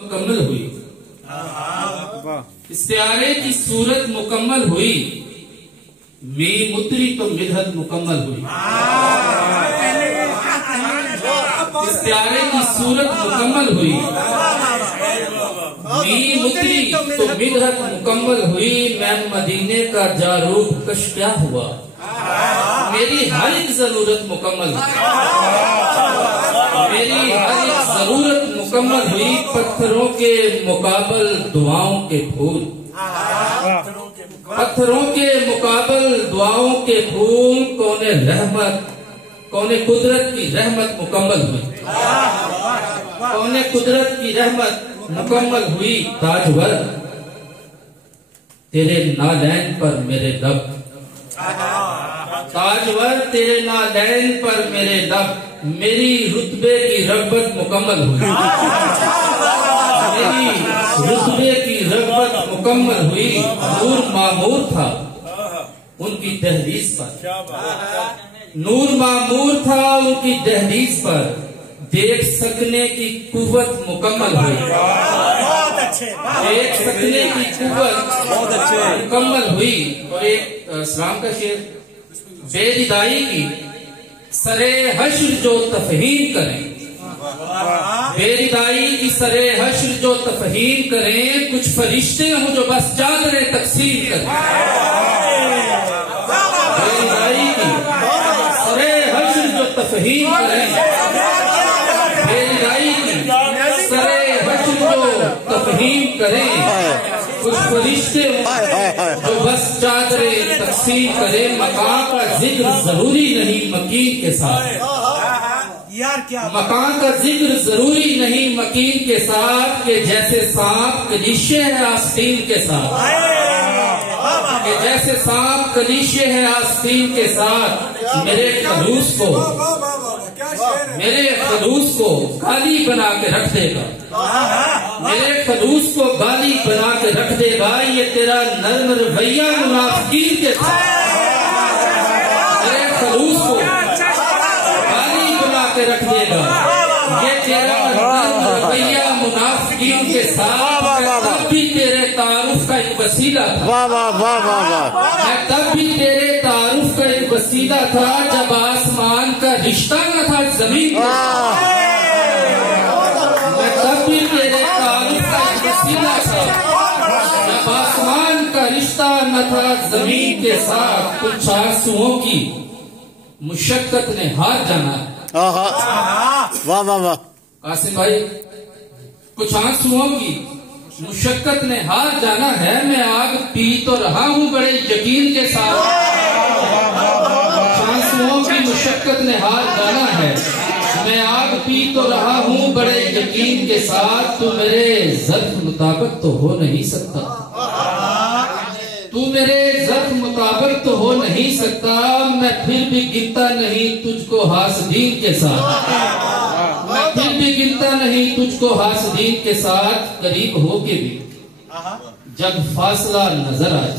مکمل ہوئی، استعارے کی صورت مکمل ہوئی، میم اتری تو مدحت مکمل ہوئی۔ استعارے کی صورت مکمل ہوئی، میم اتری تو مدحت مکمل ہوئی، میں مدینے کا جاروب کش کیا ہوا، میری ہر ایک ضرورت مکمل ہوئی، میری ہر ایک ضرورت مکمل ہوئی، پتھروں کے مقابل دعاؤں کے پھول، پتھروں کے مقابل دعاؤں کے پھول، کون رحمت کون قدرت کی رحمت مکمل ہوئی، کون قدرت کی رحمت مکمل ہوئی، تاجور تیرے نالین پر میرے لب، تاجور تیرے نالین پر میرے لب، میری رتبے کی رغبت مکمل ہوئی، میری رتبے کی رغبت مکمل ہوئی، نور معمور تھا ان کی دہلیز پر، نور معمور تھا ان کی دہلیز پر، دیکھ سکنے کی قوت مکمل ہوئی، دیکھ سکنے کی قوت مکمل ہوئی۔ اور ایک اسلام کا شعر، بے ردائی کی سرے حشر جو تفہیم کریں، بے ردائی کی سرے حشر جو تفہیم کریں، کچھ فرشتے ہوں جو بس چادریں تقسیم کریں، بے ردائی کی سرے حشر جو تفہیم کریں، بے ردائی کی سرے حشر جو تفہیم کریں، کچھ فرشتے جو بس چادریں تقسیم کرے، مکان کا ذکر ضروری نہیں مکین کے ساتھ، مکان کا ذکر ضروری نہیں مکین کے ساتھ، کہ جیسے سانپ کلیشے ہے آستین کے ساتھ، کہ جیسے سانپ کلیشے ہے آستین کے ساتھ، میرے خلوص کو گالی بنا کے رکھ دے گا، میرے خلوص کو گالی بنا کے رکھ دے گا، یہ تیرا نرم رویہ منافقین کے ساتھ، میرے خلوص کو گالی بنا کے رکھ دے گا، یہ تیرا نرم رویہ منافقین کے ساتھ، تب بھی تیرے تعارف کا ایک وسیلہ تھا، میں تب بھی تیرے تعارف کا ایک وسیلہ تھا، جب آسمان کا رشتہ نہ تھا زمین کا، میں تب بھی تیرے تعارف کا ایک وسیلہ تھا، جب آسمان کا رشتہ نہ تھا زمین کے ساتھ، کچھ آنسوؤں کی مشقت نے ہار جانا ہے۔ قاسم بھائی، کچھ آنسوؤں کی مشقت نے ہار جانا ہے، میں آگ پی تو رہا ہوں بڑے یقین کے ساتھ، آنسوؤں کی مشقت نے ہار جانا ہے، میں آگ پی تو رہا ہوں بڑے یقین کے ساتھ، تو میرے ظرف مطابق تو ہو نہیں سکتا، تو میرے ظرف مطابق تو ہو نہیں سکتا، میں پھر بھی گنتا نہیں تجھ کو حاسدین کے ساتھ، میں پھر بھی گنتا نہیں تجھ کو حاسدین کے ساتھ، قریب ہو کے بھی جب فاصلہ نظر آئے،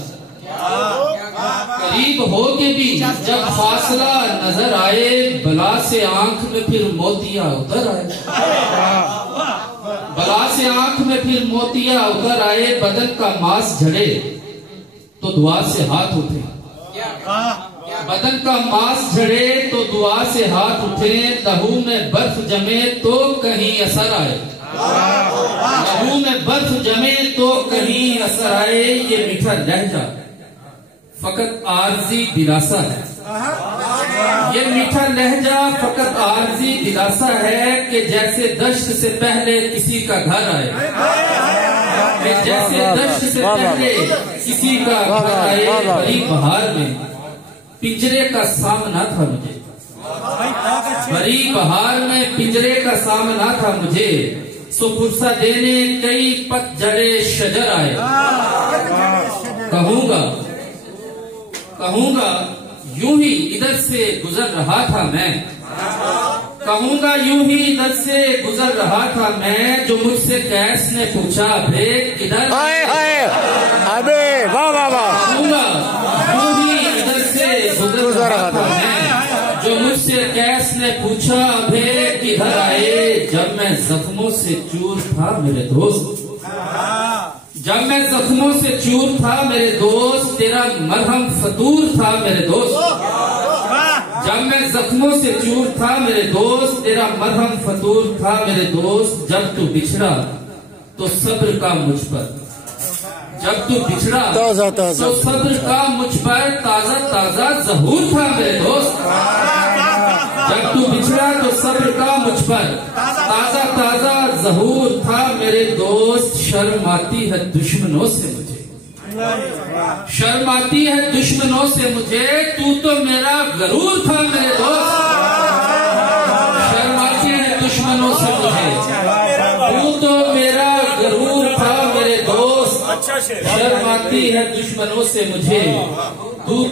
قریب ہو کے بھی جب فاصلہ نظر آئے، بلا سے آنکھ میں پھر موتیاں اتر آئے، بلا سے آنکھ میں پھر موتیاں اتر آئے، بدن کا ماس جھڑے تو دعا سے ہاتھ اٹھے، بدن کا ماس جھڑے تو دعا سے ہاتھ اٹھے، لہو میں برف جمے تو کہیں اثر آئے، لہو میں برف جمے تو کہیں اثر آئے، یہ میٹھا لہجہ فقط عارضی دلاسا ہے، یہ میٹھا لہجہ فقط عارضی دلاسا ہے، کہ جیسے دشت سے پہلے کسی کا گھر آئے، کہ جیسے دشت سے پہلے کسی کا گھر آئے، بڑی بہار میں پنجرے کا سامنا تھا مجھے، بڑی بہار میں پنجرے کا سامنا تھا مجھے، سو پرسہ دینے کئی پت جڑے شجر آئے، کہوں گا یوں ہی ادھر سے گزر رہا تھا میں، کہوں گا یوں ہی ادھر سے گزر رہا تھا میں، جو مجھ سے قیس نے پوچھا بھے کدھر، کہوں گا یوں ہی ادھر سے گزر رہا تھا میں، جو مجھ سے قیس اویس نے پوچھا ابھی کدھر آئے، جب میں زخموں سے چور تھا میرے دوست، جب میں زخموں سے چور تھا میرے دوست، تیرا مرہم فطور تھا میرے دوست، جب میں زخموں سے چور تھا میرے دوست، تیرا مرہم فطور تھا میرے دوست، جب تو بچھڑا تو صبر کا مجھ پر، جب تو بچھڑا تو صبر کا مجھ پر تازہ تازہ ظہور تھا میرے دوست، جب تو بچھڑا تو صبر کا مجھ پر تازہ تازہ ظہور تھا میرے دوست، شرم آتی ہے دشمنوں سے مجھے، شرم آتی ہے دشمنوں سے مجھے، تو میرا غرور تھا میرے دوست، شرم آتی ہے دشمنوں سے مجھے، تو میرا غرور تھا میرے دوست، شرم آتی ہے دشمنوں سے مجھے،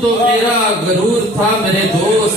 تو میرا غرور تھا میرے دوست۔